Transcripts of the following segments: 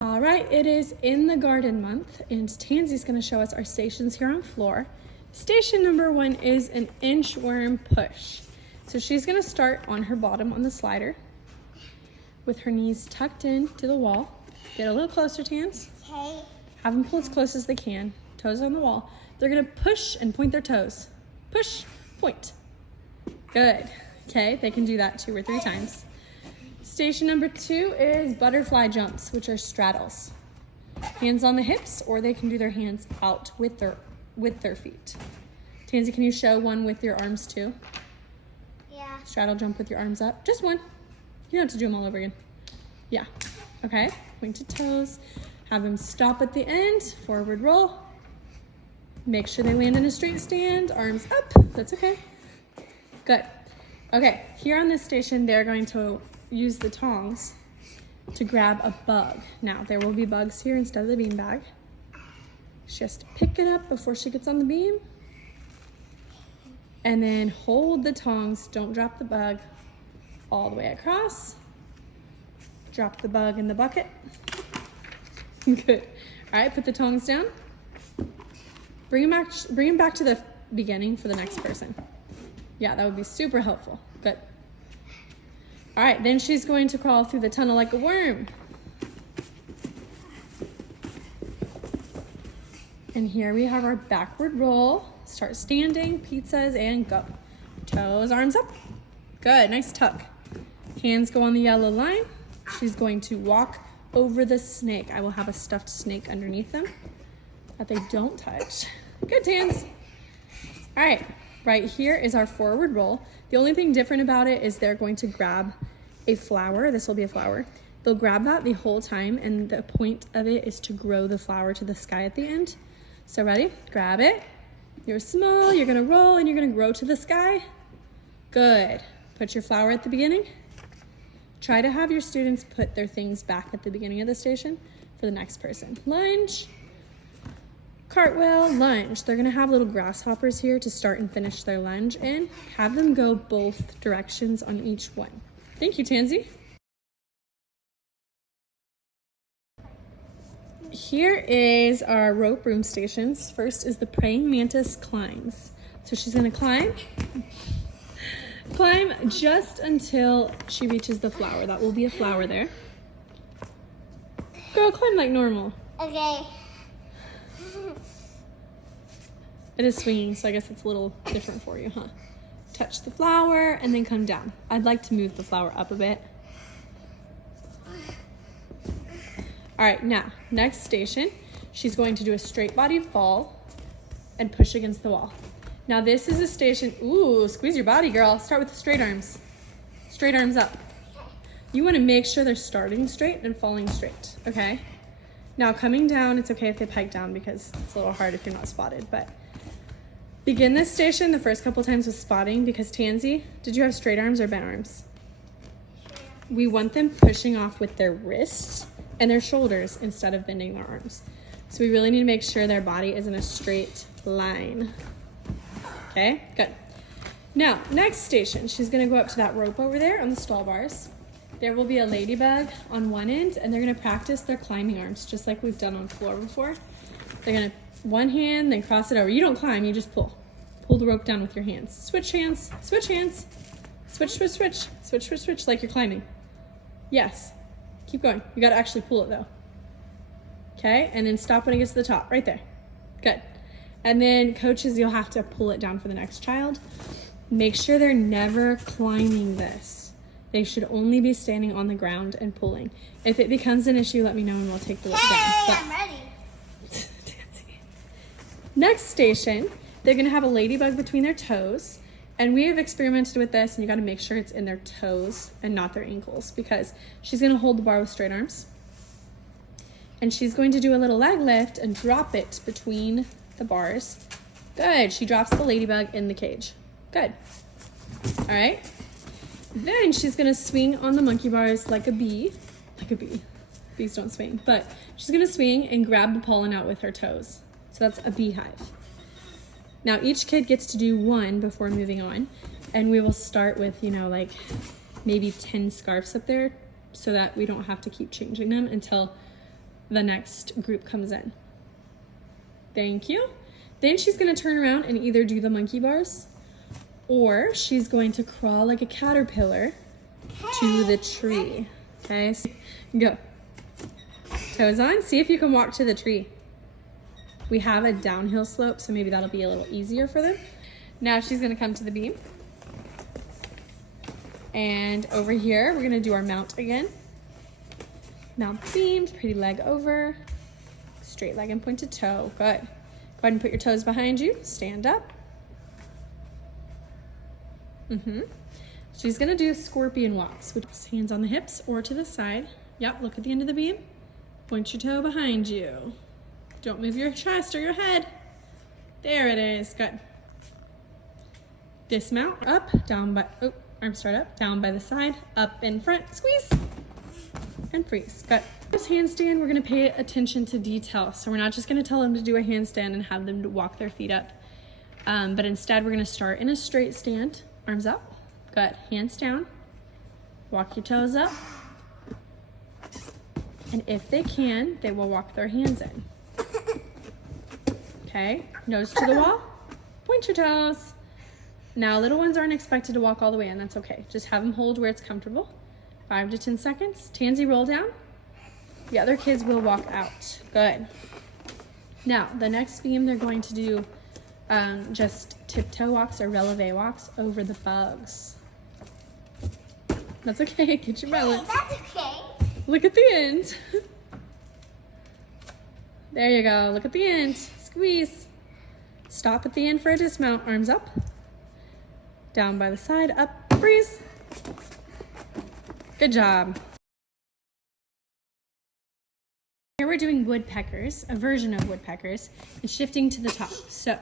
All right, it is in the garden month, and Tansy's going to show us our stations here on floor. Station number 1 is an inchworm push. So she's going to start on her bottom on the slider with her knees tucked in to the wall. Get a little closer, Tans. Okay. Have them pull as close as they can. Toes on the wall. They're going to push and point their toes. Push, point. Good. Okay, they can do that 2 or 3 times. Station number 2 is butterfly jumps, which are straddles. Hands on the hips, or they can do their hands out with their feet. Tansy, can you show one with your arms too? Yeah. Straddle jump with your arms up. Just one. You don't have to do them all over again. Yeah. Okay. Pointed toes. Have them stop at the end. Forward roll. Make sure they land in a straight stand. Arms up. That's okay. Good. Okay. Here on this station, they're going to use the tongs to grab a bug. Now, there will be bugs here instead of the bean bag. She has to pick it up before she gets on the beam. And then hold the tongs, don't drop the bug, all the way across. Drop the bug in the bucket. Good. All right, put the tongs down. Bring them back to the beginning for the next person. Yeah, that would be super helpful. Good. All right, then she's going to crawl through the tunnel like a worm. And here we have our backward roll. Start standing, pizzas, and go. Toes, arms up. Good, nice tuck. Hands go on the yellow line. She's going to walk over the snake. I will have a stuffed snake underneath them that they don't touch. Good, Tans. All right, right here is our forward roll. The only thing different about it is they're going to grab a flower. This will be a flower. They'll grab that the whole time, and the point of it is to grow the flower to the sky at the end. So ready? Grab it. You're small, you're gonna roll, and you're gonna grow to the sky. Good. Put your flower at the beginning. Try to have your students put their things back at the beginning of the station for the next person. Lunge. Cartwheel, lunge. They're gonna have little grasshoppers here to start and finish their lunge in. Have them go both directions on each one. Thank you, Tansy. Here is our rope room stations. First is the praying mantis climbs. So she's gonna climb just until she reaches the flower. That will be a flower there. Girl, climb like normal. Okay. It is swinging, so I guess it's a little different for you, huh? Touch the flower and then come down. I'd like to move the flower up a bit. All right, now, next station, she's going to do a straight body fall and push against the wall. Now this is a station, ooh, squeeze your body, girl. Start with the straight arms. Straight arms up. You wanna make sure they're starting straight and falling straight, okay? Now coming down, it's okay if they pike down because it's a little hard if you're not spotted, but begin this station the first couple times with spotting because Tansy, did you have straight arms or bent arms? We want them pushing off with their wrists and their shoulders instead of bending their arms. So we really need to make sure their body is in a straight line. Okay, good. Now, next station, she's gonna go up to that rope over there on the stall bars. There will be a ladybug on one end, and they're gonna practice their climbing arms, just like we've done on floor before. They're gonna one hand, then cross it over. You don't climb, you just pull. Pull the rope down with your hands. Switch hands, switch hands. Switch, switch, switch. Switch, switch, switch, like you're climbing. Yes. Keep going. You gotta actually pull it though. Okay, and then stop when it gets to the top, right there. Good. And then coaches, you'll have to pull it down for the next child. Make sure they're never climbing this. They should only be standing on the ground and pulling. If it becomes an issue, let me know and we'll take the rope down. Hey, I'm ready. Next station, they're gonna have a ladybug between their toes. And we have experimented with this, and you gotta make sure it's in their toes and not their ankles, because she's gonna hold the bar with straight arms. And she's going to do a little leg lift and drop it between the bars. Good, she drops the ladybug in the cage. Good, all right. Then she's gonna swing on the monkey bars like a bee. Bees don't swing, but she's gonna swing and grab the pollen out with her toes. So that's a beehive. Now each kid gets to do one before moving on, and we will start with, you know, like maybe 10 scarves up there so that we don't have to keep changing them until the next group comes in. Thank you. Then she's gonna turn around and either do the monkey bars or she's going to crawl like a caterpillar to the tree. Okay, so go. Toes on, see if you can walk to the tree. We have a downhill slope, so maybe that'll be a little easier for them. Now she's gonna come to the beam. And over here, we're gonna do our mount again. Mount the beams, pretty leg over, straight leg and pointed toe, good. Go ahead and put your toes behind you, stand up. She's gonna do scorpion walks, with hands on the hips or to the side. Yep, look at the end of the beam. Point your toe behind you. Don't move your chest or your head. There it is, good. Dismount, up, down by, oh, arm start up, down by the side, up in front, squeeze, and freeze, good. This handstand, we're gonna pay attention to detail. So we're not just gonna tell them to do a handstand and have them to walk their feet up. But instead we're gonna start in a straight stand, arms up, good, hands down, walk your toes up. And if they can, they will walk their hands in. Okay, nose to the wall, point your toes. Now, little ones aren't expected to walk all the way in, that's okay. Just have them hold where it's comfortable. 5 to 10 seconds. Tansy, roll down. The other kids will walk out. Good. Now, the next beam, they're going to do just tiptoe walks or releve walks over the bugs. That's okay, get your balance. That's okay. Look at the end. There you go, look at the end. Squeeze. Stop at the end for a dismount, arms up. Down by the side, up, freeze. Good job. Here we're doing woodpeckers, a version of woodpeckers, and shifting to the top. So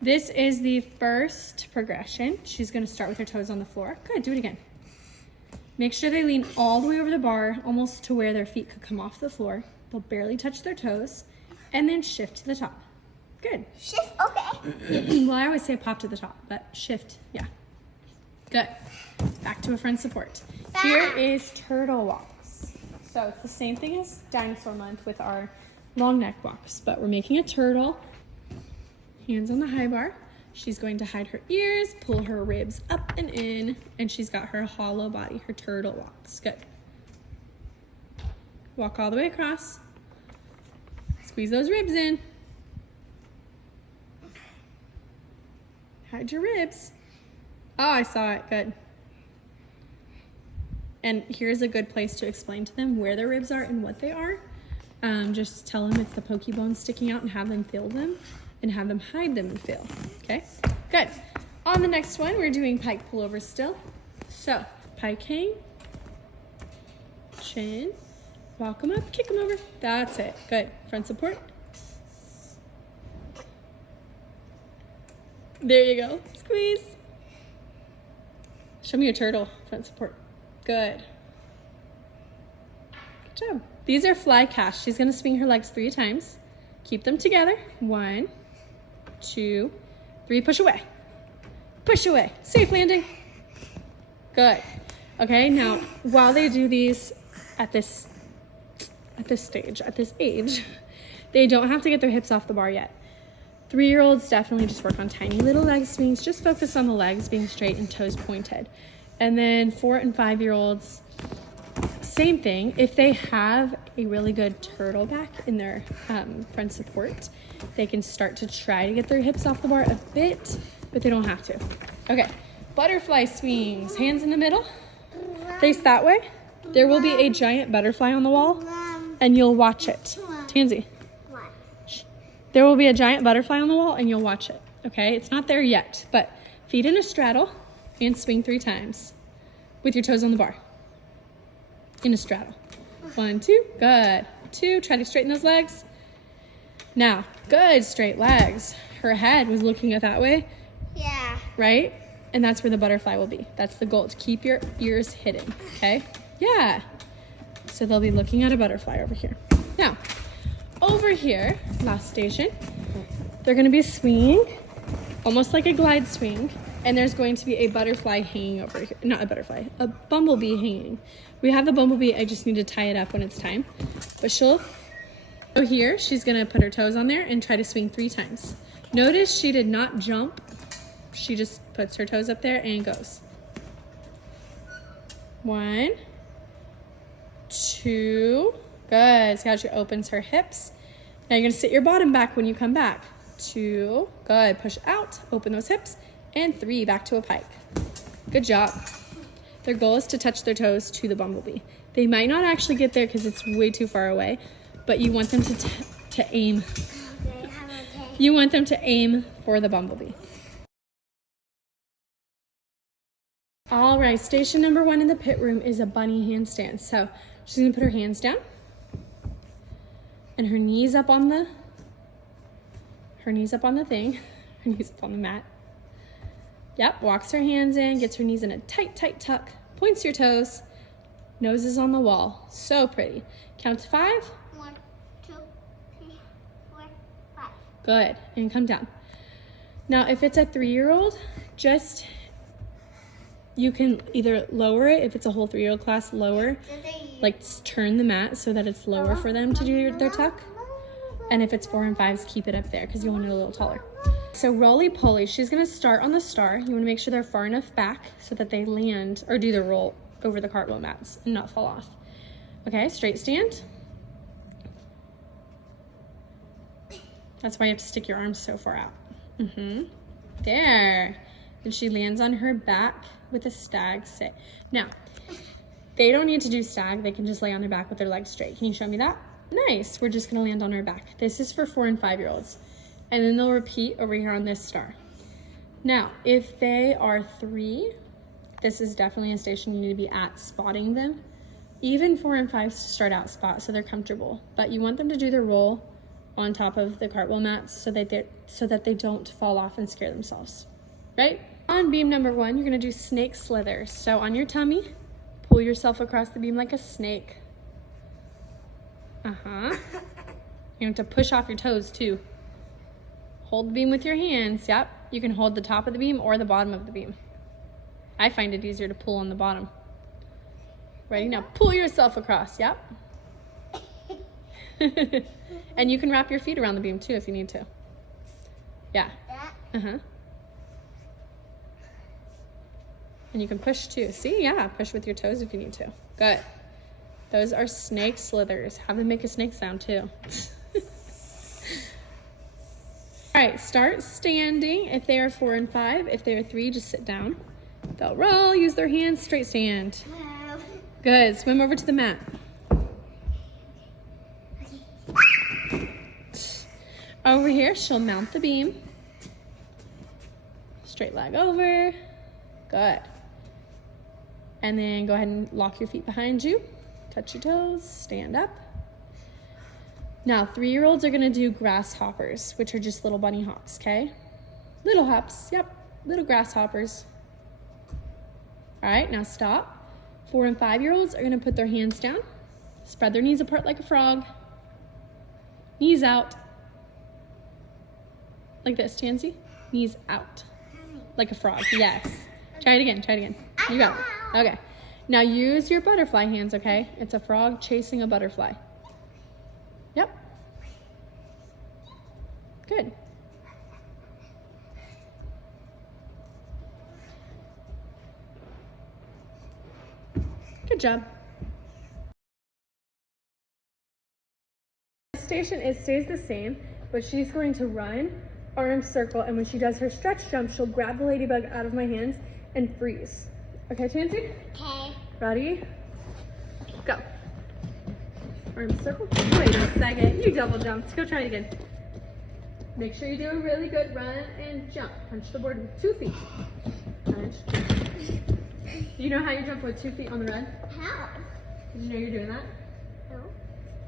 this is the first progression. She's gonna start with her toes on the floor. Good, do it again. Make sure they lean all the way over the bar, almost to where their feet could come off the floor. They'll barely touch their toes, and then shift to the top. Good. Shift, okay. Well, I always say pop to the top, but shift, yeah. Good. Back to a front support. Here is turtle walks. So it's the same thing as dinosaur month with our long neck walks, but we're making a turtle. Hands on the high bar. She's going to hide her ears, pull her ribs up and in, and she's got her hollow body, her turtle walks. Good. Walk all the way across. Squeeze those ribs in. Hide your ribs. Oh, I saw it. Good. And here's a good place to explain to them where their ribs are and what they are. Just tell them it's the poke bones sticking out and have them feel them and have them hide them and feel. Okay, good. On the next one, we're doing pike pullover still. So, pike hang, chin, walk them up, kick them over. That's it. Good. Front support. There you go. Squeeze. Show me your turtle. Front support. Good. Good job. These are fly casts. She's going to swing her legs 3 times. Keep them together. 1, 2, 3. Push away. Push away. Safe landing. Good. Okay, now, while they do these at this stage, at this age, they don't have to get their hips off the bar yet. 3-year-olds definitely just work on tiny little leg swings. Just focus on the legs being straight and toes pointed. And then 4 and 5-year-olds, same thing. If they have a really good turtle back in their front support, they can start to try to get their hips off the bar a bit, but they don't have to. Okay, butterfly swings. Hands in the middle. Face that way. There will be a giant butterfly on the wall, and you'll watch it. Tansy. There will be a giant butterfly on the wall and you'll watch it, okay? It's not there yet, but feet in a straddle and swing 3 times with your toes on the bar. In a straddle. 1, 2, good. 2, try to straighten those legs. Now, good, straight legs. Her head was looking at that way. Yeah. Right? And that's where the butterfly will be. That's the goal, to keep your ears hidden, okay? Yeah. So they'll be looking at a butterfly over here. Now, over here, last station, they're going to be swinging, almost like a glide swing, and there's going to be a butterfly hanging over here. Not a butterfly, a bumblebee hanging. We have the bumblebee, I just need to tie it up when it's time. But she'll So here, she's gonna put her toes on there and try to swing 3 times. Notice she did not jump. She just puts her toes up there and goes. 1, 2, good. See how she opens her hips? Now you're gonna sit your bottom back when you come back. 2, good. Push out, open those hips, and 3, back to a pike. Good job. Their goal is to touch their toes to the bumblebee. They might not actually get there because it's way too far away, but you want them to aim. You want them to aim for the bumblebee. All right, station number 1 in the pit room is a bunny handstand. So she's gonna put her hands down and her knees up on the thing, her knees up on the mat. Yep, walks her hands in, gets her knees in a tight, tight tuck, points your toes, nose is on the wall. So pretty. Count to 5. 1, 2, 3, 4, 5. Good, and come down. Now, if it's a 3-year-old, you can either lower it, if it's a whole 3-year-old class, lower, like turn the mat so that it's lower for them to do their tuck. And if it's 4 and 5s, keep it up there because you want it a little taller. So roly-poly, she's gonna start on the star. You wanna make sure they're far enough back so that they land or do the roll over the cartwheel mats and not fall off. Okay, straight stand. That's why you have to stick your arms so far out. There. And she lands on her back with a stag sit. Now, they don't need to do stag. They can just lay on their back with their legs straight. Can you show me that? Nice. We're just gonna land on our back. This is for 4 and 5-year-olds. And then they'll repeat over here on this star. Now, if they are 3, this is definitely a station you need to be at spotting them. Even 4 and 5s to start out spot so they're comfortable. But you want them to do their roll on top of the cartwheel mats so that they don't fall off and scare themselves. Right? On beam number 1, you're gonna do snake slithers. So on your tummy, pull yourself across the beam like a snake. You have to push off your toes too. Hold the beam with your hands. Yep. You can hold the top of the beam or the bottom of the beam. I find it easier to pull on the bottom. Ready? Now pull yourself across. Yep. And you can wrap your feet around the beam too if you need to. Yeah. And you can push too. See? Yeah. Push with your toes if you need to. Good. Those are snake slithers. Have them make a snake sound too. All right, start standing if they are 4 and 5. If they are 3, just sit down. They'll roll, use their hands, straight stand. Good, swim over to the mat. Over here, she'll mount the beam. Straight leg over. Good. And then go ahead and lock your feet behind you. Touch your toes, stand up. Now, 3-year-olds are gonna do grasshoppers, which are just little bunny hops, okay? Little hops, yep, little grasshoppers. All right, now stop. 4 and 5-year-olds are gonna put their hands down, spread their knees apart like a frog, knees out. Like this, Tansy. Knees out, like a frog, yes. Try it again, You got it, okay. Now use your butterfly hands, okay? It's a frog chasing a butterfly. Yep. Good. Good job. The station stays the same, but she's going to run, arm circle, and when she does her stretch jump, she'll grab the ladybug out of my hands and freeze. Okay, Tansy? Okay. Ready? Go. Arm circle. Wait a second. You double jumped. Go try it again. Make sure you do a really good run and jump. Punch the board with 2 feet. Punch. Do you know how you jump with 2 feet on the run? How? Did you know you're doing that? No.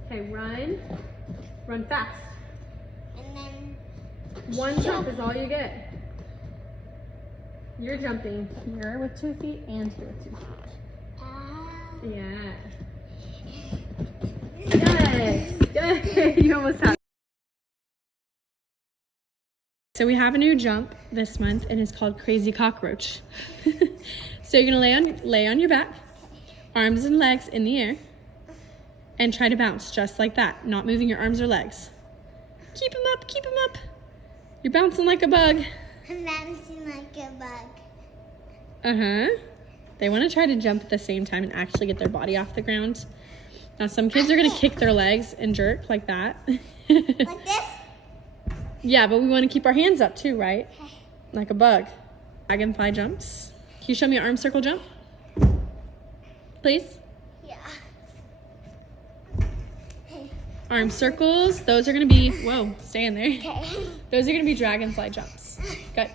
Okay, run. Run fast. And then 1 jump is all you get. You're jumping here with 2 feet and here with 2 feet. Yeah. Yes. Good. You almost have it. So we have a new jump this month and it's called Crazy Cockroach. So you're gonna lay on your back, arms and legs in the air, and try to bounce just like that, not moving your arms or legs. Keep them up, keep them up. You're bouncing like a bug. I'm bouncing like a bug. Uh-huh. They want to try to jump at the same time and actually get their body off the ground. Now some kids are going to kick their legs and jerk like that. Like this? Yeah, but we want to keep our hands up too, right? Like a bug. Dragonfly jumps. Can you show me an arm circle jump? Please? Yeah. Arm circles. Those are going to be, whoa, stay in there. Okay. Those are going to be dragonfly jumps. Good.